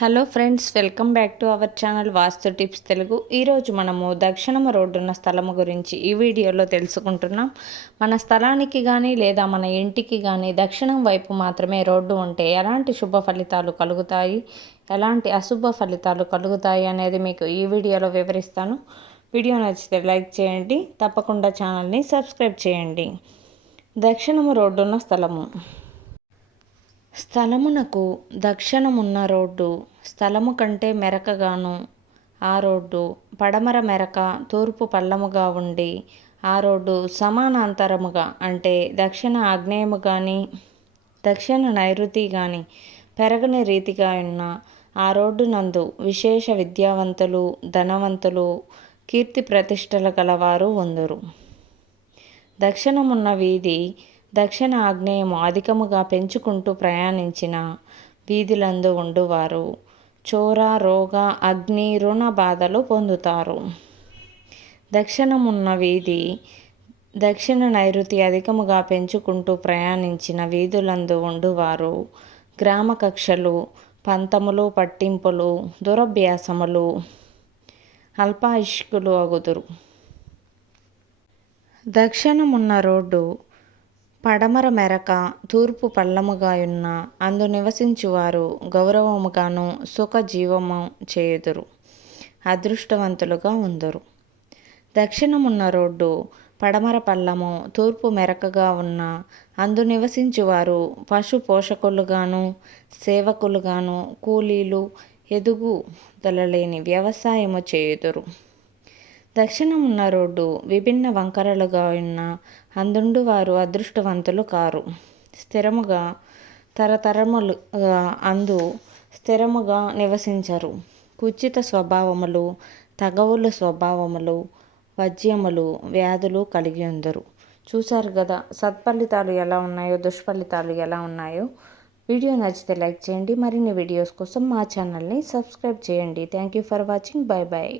Hello friends welcome back to our channel Vastu tips Telugu. ఈరోజు మనము దక్షిణమ రోడ్డున్న స్థలము గురించి ఈ వీడియోలో తెలుసుకుంటున్నాం. మన స్థలానికి కానీ లేదా మన ఇంటికి కానీ దక్షిణం వైపు మాత్రమే రోడ్డు ఉంటే ఎలాంటి శుభ ఫలితాలు కలుగుతాయి? ఎలాంటి అశుభ ఫలితాలు కలుగుతాయి అనేది మీకు ఈ వీడియోలో వివరిస్తాను. వీడియో నచ్చితే లైక్ చేయండి తప్పకుండా ఛానల్ని సబ్స్క్రైబ్ చేయండి. దక్షిణము రోడ్డున్న స్థలము. స్థలమునకు దక్షిణమున్న రోడ్డు స్థలము కంటే మెరకగాను ఆ రోడ్డు పడమర మెరక తూర్పు పల్లముగా ఉండి ఆ రోడ్డు సమానాంతరముగా అంటే దక్షిణ ఆగ్నేయము కానీ దక్షిణ నైరుతి కానీ పెరగని రీతిగా ఉన్న ఆ రోడ్డు నందు విశేష విద్యావంతులు ధనవంతులు కీర్తి ప్రతిష్టలు గలవారు ఉందరు. దక్షిణమున్న వీధి దక్షిణ ఆగ్నేయము అధికముగా పెంచుకుంటూ ప్రయాణించిన వీధులందు ఉండువారు. చోర రోగ అగ్ని రుణ బాధలు పొందుతారు. దక్షిణమున్న వీధి దక్షిణ నైరుతి అధికముగా పెంచుకుంటూ ప్రయాణించిన వీధులందు ఉండువారు. గ్రామ కక్షలు పంతములు పట్టింపులు దురభ్యాసములు అల్పాయుష్కులు అగుదురు. దక్షిణమున్న రోడ్డు పడమర మెరక తూర్పు పల్లముగాయున్న అందు నివసించువారు గౌరవముగాను సుఖజీవము చేయుదురు అదృష్టవంతులుగా ఉందరు. దక్షిణమున్న రోడ్డు పడమర పల్లము తూర్పు మెరకగా ఉన్న అందు నివసించువారు పశు పోషకులుగాను సేవకులుగాను కూలీలు ఎదుగు తలలేని వ్యవసాయము చేయుదురు. దక్షిణం ఉన్న రోడ్డు విభిన్న వంకరలుగా ఉన్న అందుండు వారు అదృష్టవంతులు కారు. స్థిరముగా తరతరములుగా అందు స్థిరముగా నివసించరు. కుచిత స్వభావములు తగవుల స్వభావములు వజ్యములు వ్యాధులు కలిగి ఉందరు. చూశారు కదా సత్ఫలితాలు ఎలా ఉన్నాయో దుష్ఫలితాలు ఎలా ఉన్నాయో. వీడియో నచ్చితే లైక్ చేయండి. మరిన్ని వీడియోస్ కోసం మా ఛానల్ని సబ్స్క్రైబ్ చేయండి. Thank you for watching. Bye bye